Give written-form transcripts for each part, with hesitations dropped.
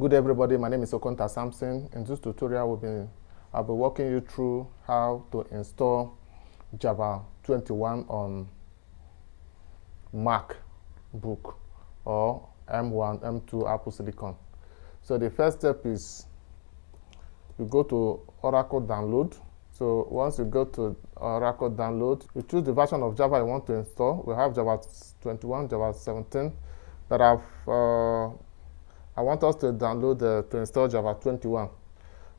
Good everybody, my name is OKONTA Samson. In this tutorial, I'll be walking you through how to install Java 21 on MacBook or M1, M2 Apple Silicon. So the first step is you go to Oracle download. So once you go to Oracle download, you choose the version of Java you want to install. We have Java 21, Java 17 that I want us to download to install Java 21.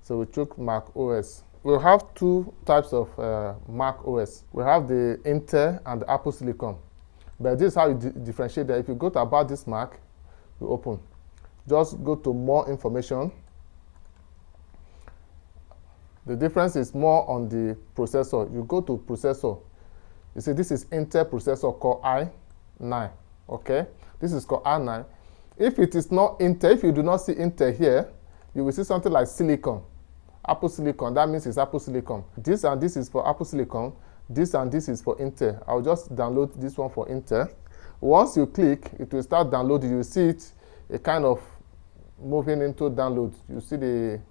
So we choose Mac OS. We have two types of Mac OS. We have the Intel and the Apple Silicon. But this is how you differentiate them. If you go to About This Mac, you open. Just go to More Information. The difference is more on the processor. You go to Processor. You see this is Intel processor called i9. Okay? This is called i9. If it is not Intel, if you do not see Intel here, you will see something like Silicon, Apple Silicon. That means it's Apple Silicon. This and this is for Apple Silicon. This and this is for Intel. I'll just download this one for Intel. Once you click, it will start downloading. You see it, a kind of moving into download. You see you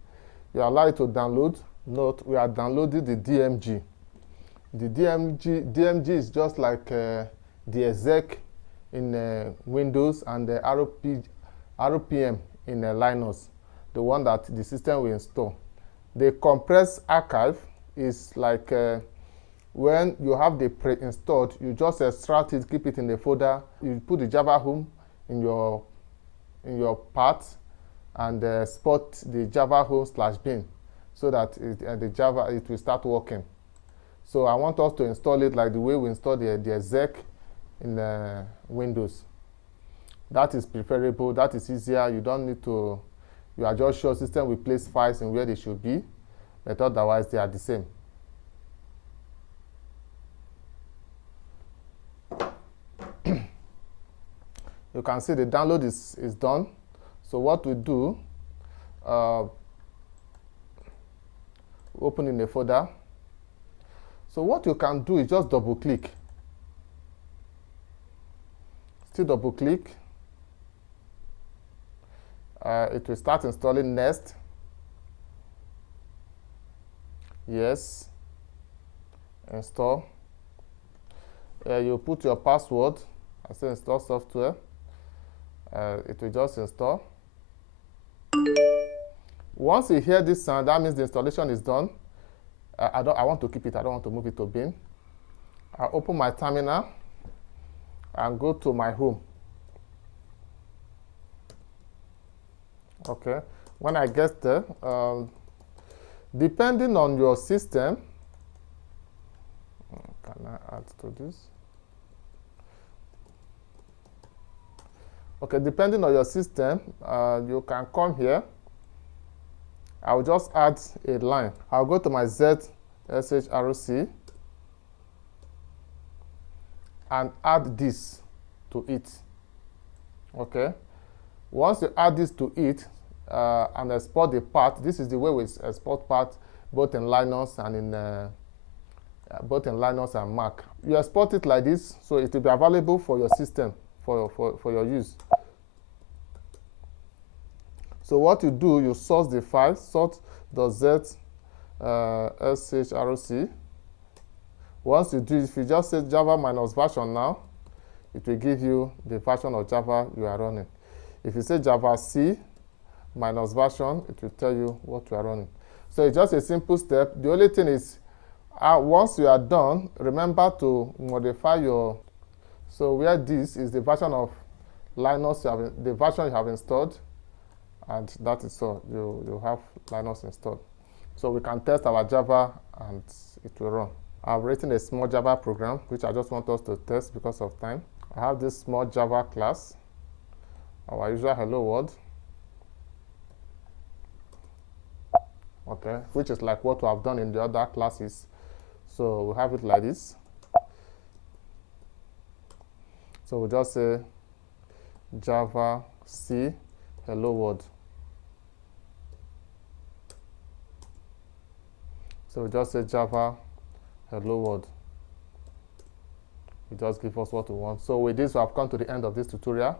allow it to download. Note, we are downloading the DMG. The DMG is just like the exec in Windows and the RPM in Linux, the one that the system will install. The compressed archive is like when you have the pre-installed, you just extract it, keep it in the folder. You put the Java home in your path and export the Java home/bin so that it will start working. So I want us to install it like the way we install the exec in Windows. That is preferable, that is easier. You don't need to, you are just sure system will place files in where they should be, but otherwise they are the same. You can see the download is done. So what we do, open in a folder. So what you can do is just double click. Still double click. It will start installing next. Yes. Install. You put your password. I say install software. It will just install. Once you hear this sound, that means the installation is done. I want to keep it. I don't want to move it to bin. I open my terminal and go to my home. Okay. When I get there, depending on your system, can I add to this? Okay, depending on your system, you can come here. I'll just add a line. I'll go to my ZSHRC and add this to it. Okay. Once you add this to it and export the path, this is the way we export path both in Linux and in Mac. You export it like this, so it will be available for your system for your use. So what you do, you source the file, sort.zshrc. Once you do it, if you just say Java minus version now, it will give you the version of Java you are running. If you say Java C minus version, it will tell you what you are running. So it's just a simple step. The only thing is, once you are done, remember to modify your, so where this is the version of Linux, the version you have installed, and that is all. You have Linux installed. So we can test our Java and it will run. I've written a small Java program, which I just want us to test because of time. I have this small Java class, our usual hello world. Okay, which is like what we have done in the other classes. So we have it like this. So we just say Java C hello world. So we just say Java hello world. It just gives us what we want. So with this, we have come to the end of this tutorial.